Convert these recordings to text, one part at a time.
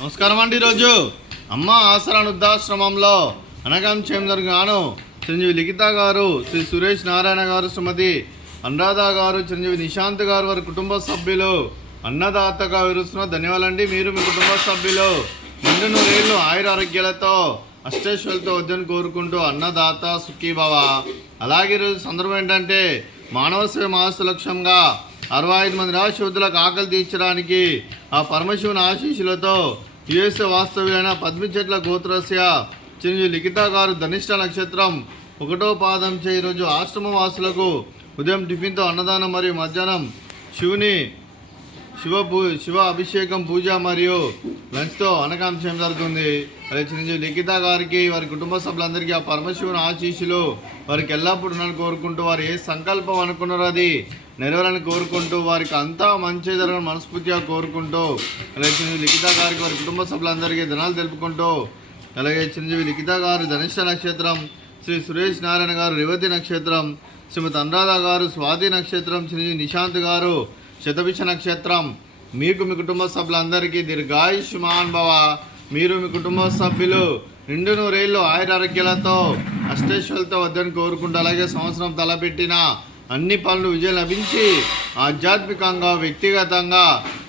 నమస్కారం అండి. ఈరోజు అమ్మ ఆసరా వృద్ధాశ్రమంలో అనగం గాను చిరంజీవి లిఖిత గారు, శ్రీ సురేష్ నారాయణ గారు, శ్రీమతి అనురాధ గారు, చిరంజీవి నిశాంత్ గారు, వారి కుటుంబ సభ్యులు అన్నదాతగా విరుస్తున్న ధన్యవాదాలండి. మీరు మీ కుటుంబ సభ్యులు నిండు నూరేళ్ళు ఆయుర ఆరోగ్యాలతో అష్టేశ్వరులతో వద్దని కోరుకుంటూ అన్నదాత సుఖీభవ. అలాగే ఈరోజు సందర్భం ఏంటంటే మానవ సేవ మహాసు లక్ష్యంగా 65 మంది నిరాశ్రతులకు ఆకలి తీర్చడానికి ఆ పరమశివుని ఆశీస్సులతో యుఎస్ఏ వాస్తవ్యులైన పద్మిచెట్ల గోత్రస్య చిరంజీవి లిఖిత గారు ధనిష్ట నక్షత్రం 1వ పాదం చే ఈరోజు ఆశ్రమ వాసులకు ఉదయం టిఫిన్తో అన్నదానం మరియు మధ్యాహ్నం శివ అభిషేకం పూజ మరియు లంచ్తో అనకాంశం జరుగుతుంది. అదే చిరంజీవి లిఖిత గారికి, వారి కుటుంబ సభ్యులందరికీ ఆ పరమశివుని ఆశీస్సులు వారికి ఎల్లప్పుడూ ఉన్నాను కోరుకుంటూ, వారు ఏ సంకల్పం అనుకున్నారో అది నెరవేరని కోరుకుంటూ, వారికి అంతా మంచి జరగని మనస్ఫూర్తిగా కోరుకుంటూ, అలాగే చిరంజీవి లిఖిత గారికి వారి కుటుంబ సభ్యులందరికీ ధనాలు తెలుపుకుంటూ, అలాగే చిరంజీవి లిఖిత గారు ధనిష్ట నక్షత్రం, శ్రీ సురేష్ నారాయణ గారు రేవతి నక్షత్రం, శ్రీమతి అనురాధ గారు స్వాతి నక్షత్రం, చిరంజీవి నిశాంత్ గారు శతభిష నక్షత్రం. మీకు మీ కుటుంబ సభ్యులందరికీ దీర్ఘాయుష్మాన్ భవ. మీరు మీ కుటుంబ సభ్యులు నిండు నూరేళ్ళు ఆయురారోగ్యాలతో అష్టేశ్వరులతో వద్దని కోరుకుంటూ, అలాగే సంవత్సరం తలపెట్టిన అన్ని పనులు విజయం లభించి ఆధ్యాత్మికంగా వ్యక్తిగతంగా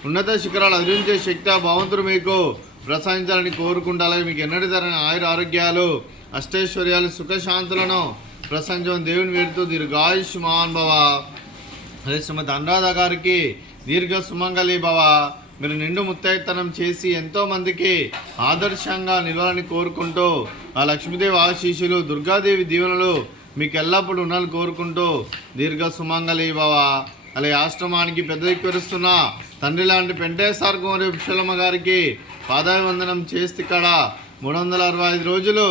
ఉన్నత శిఖరాలు అధిరించే శక్తి భగవంతుడు మీకు ప్రసాదించాలని కోరుకుంటూ, అలాగే మీకు ఎన్నటి తరని ఆయుర ఆరోగ్యాలు అష్టైశ్వర్యాలు సుఖశాంతులను ప్రసాదించడం దేవుని వేడుతూ దీర్ఘాయుష్మాన్ భవ. అదే శ్రీమతి అనురాధ గారికి దీర్ఘ సుమంగళి భవ. మీరు నిండు ముత్తైతనం చేసి ఎంతోమందికి ఆదర్శంగా నిలవాలని కోరుకుంటూ, ఆ లక్ష్మీదేవి ఆశీస్సులు దుర్గాదేవి దీవెనలు మీకు ఎల్లప్పుడూ ఉండాలని కోరుకుంటూ దీర్ఘ సుమంగళి భవ. అలాగే ఆశ్రమానికి పెద్ద దిక్కువరుస్తున్న తండ్రి లాంటి పెంటేశ్వర కుమారి విశ్వలమ్మ గారికి పాదాభివందనం చేస్తే ఇక్కడ 365 రోజులు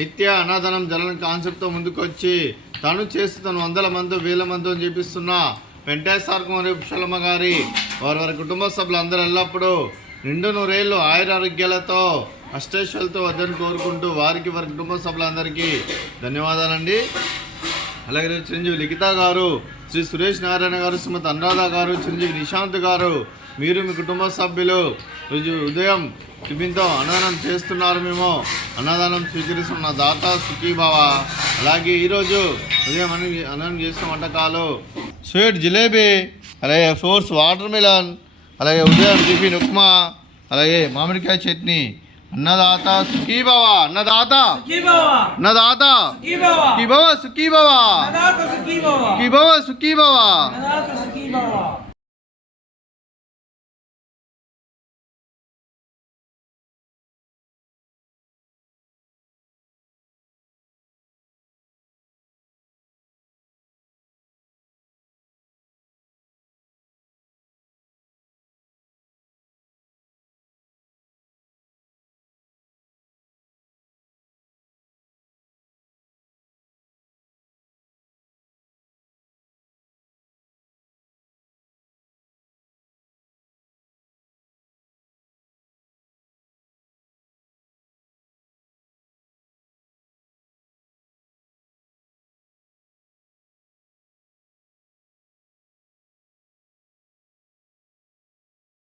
నిత్య అన్నదానం జలం కాన్సెప్ట్తో ముందుకొచ్చి తను చేస్తూ తను 100 మంది 1000 మంది అని చూపిస్తున్న వెంకటేశ్వర కుమారి విశ్వలమ్మ గారి వారి కుటుంబ సభ్యులు అందరూ ఎల్లప్పుడూ నిండు నూరేళ్ళు ఆయురారోగ్యాలతో అష్టేశ్వరులతో వద్దని కోరుకుంటూ, వారికి వారి కుటుంబ సభ్యులందరికీ ధన్యవాదాలండి. అలాగే చిరంజీవి లిఖిత గారు, శ్రీ సురేష్ నారాయణ గారు, శ్రీమతి అనురాధ గారు, చిరంజీవి నిశాంత్ గారు, మీరు మీ కుటుంబ సభ్యులు రోజు ఉదయం టిఫిన్తో అన్నదానం చేస్తున్నారు. మేము అన్నదానం స్వీకరిస్తున్న దాత సుఖీభవ. అలాగే ఈరోజు ఉదయం అన్నం చేస్తున్న వంటకాలు స్వీట్ జిలేబీ, అలాగే ఫ్రూట్స్ వాటర్ మిలన్, అలాగే ఉదయం టిఫిన్ ఉప్మా, అలాగే మామిడికాయ చట్నీ. అన్నదాత సుఖీభవ. అన్నదాత అన్నదాత సుఖీభవ సుఖీభవ సుఖీభవ సుఖీభవ.